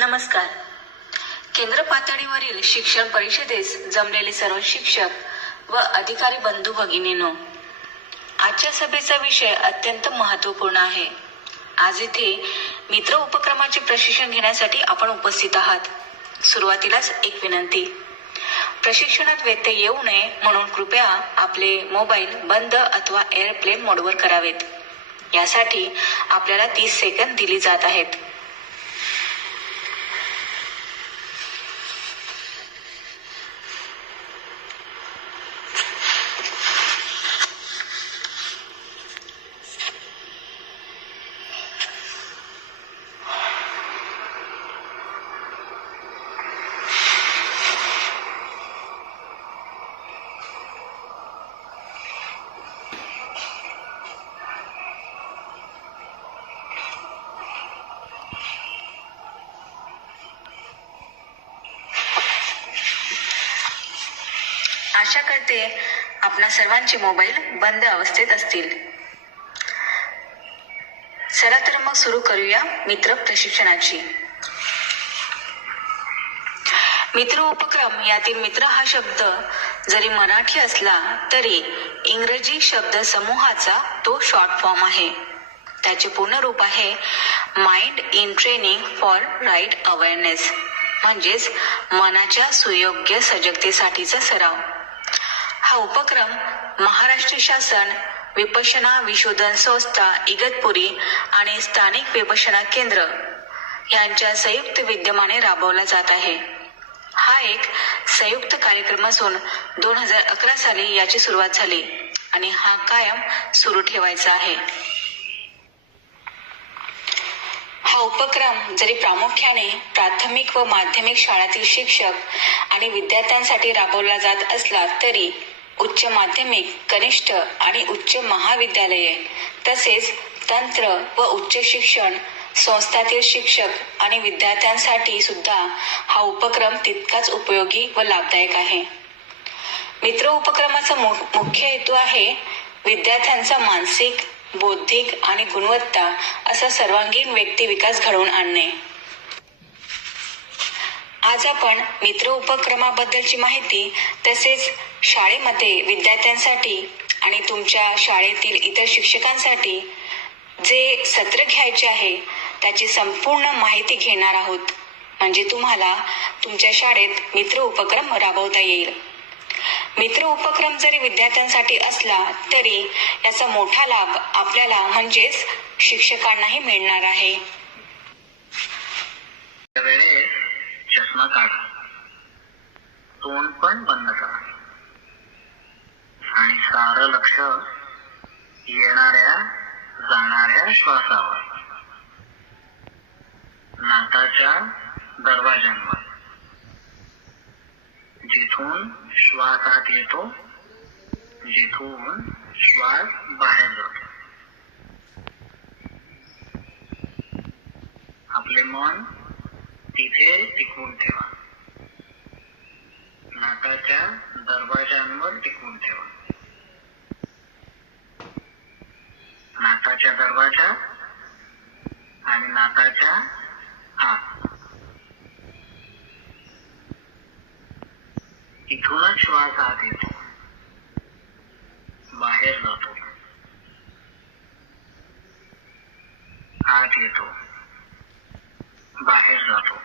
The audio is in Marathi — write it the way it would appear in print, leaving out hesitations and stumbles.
नमस्कार. केंद्र पातळीवरील शिक्षण परिषदेस जमलेले सर्व शिक्षक व अधिकारी बंधू भगिनींनो, आजच्या सभेचा विषय अत्यंत महत्त्वपूर्ण आहे. आज इथे मित्र उपक्रमाचे प्रशिक्षण घेण्यासाठी आपण उपस्थित आहात. सुरुवातीलाच एक विनंती, प्रशिक्षणात व्यत्यय येऊ नये म्हणून कृपया आपले मोबाईल बंद अथवा एअरप्लेन मोडवर करावेत. यासाठी आपल्याला 30 सेकंद दिली जात आहेत. आशा करते आपणा सर्वांचे मोबाईल बंद अवस्थेत असतील. चला तर मग सुरू करूया मित्र प्रशिक्षणाची. मित्र उपक्रम यातील मित्र हा शब्द जरी मराठी असला तरी इंग्रजी शब्द समूहाचा तो शॉर्ट फॉर्म आहे. त्याचे पूर्ण रूप आहे mind in training for right awareness, म्हणजेच मनाच्या सुयोग्य सजगतेसाठीचा सराव. हा उपक्रम महाराष्ट्र शासन, विपश्यना विशोधन संस्था इगतपुरी आणि स्थानिक विपश्यना केंद्र यांच्या संयुक्त विद्यमाने राबवला जात आहे. हा एक संयुक्त कार्यक्रम असून 2011 साली याची सुरुवात झाली आणि हा कायम सुरू ठेवायचा आहे. हा उपक्रम जरी प्रामुख्याने प्राथमिक व माध्यमिक शाळांतील शिक्षक आणि विद्यार्थ्यांसाठी राबवला जात असला तरी उच्च माध्यमिक, कनिष्ठ आणि उच्च महाविद्यालये तसेच तंत्र व उच्च शिक्षण संस्थातील शिक्षक आणि विद्यार्थ्यांसाठी सुद्धा हा उपक्रम तितकाच उपयोगी व लाभदायक आहे. मित्र उपक्रमाचा मुख्य हेतू आहे विद्यार्थ्यांचा मानसिक, बौद्धिक आणि गुणवत्ता असा सर्वांगीण व्यक्ती विकास घडवून आणणे. आज आपण मित्र उपक्रमाबद्दलची माहिती तसेच शाळेमध्ये विद्यार्थ्यांसाठी आणि तुमच्या शाळेतील इतर शिक्षकांसाठी जे सत्र घ्यायचे आहे त्याची संपूर्ण माहिती घेणार आहोत, म्हणजे तुम्हाला तुमच्या शाळेत मित्र उपक्रम राबवता येईल. मित्र उपक्रम जरी विद्यार्थ्यांसाठी असला तरी याचा मोठा लाभ आपल्याला म्हणजेच शिक्षकांनाही मिळणार आहे. वेळेस चष्मा काढा, तोंड पण बंद करा आणि सारं लक्ष येणाऱ्या जाणाऱ्या श्वासावर, नाकाच्या दरवाज्यांवर, जिथून श्वास आत येतो, जिथून श्वास बाहेर जातो. आपले मन तिथे टिकवून ठेवा, नाकाच्या दरवाज्यांवर टिकवून ठेवा. नाकाच्या दरवाजा आणि नाकाच्या आत, इथूनच श्वास आत येतो, बाहेर जातो, आत येतो, बाहेर जातो.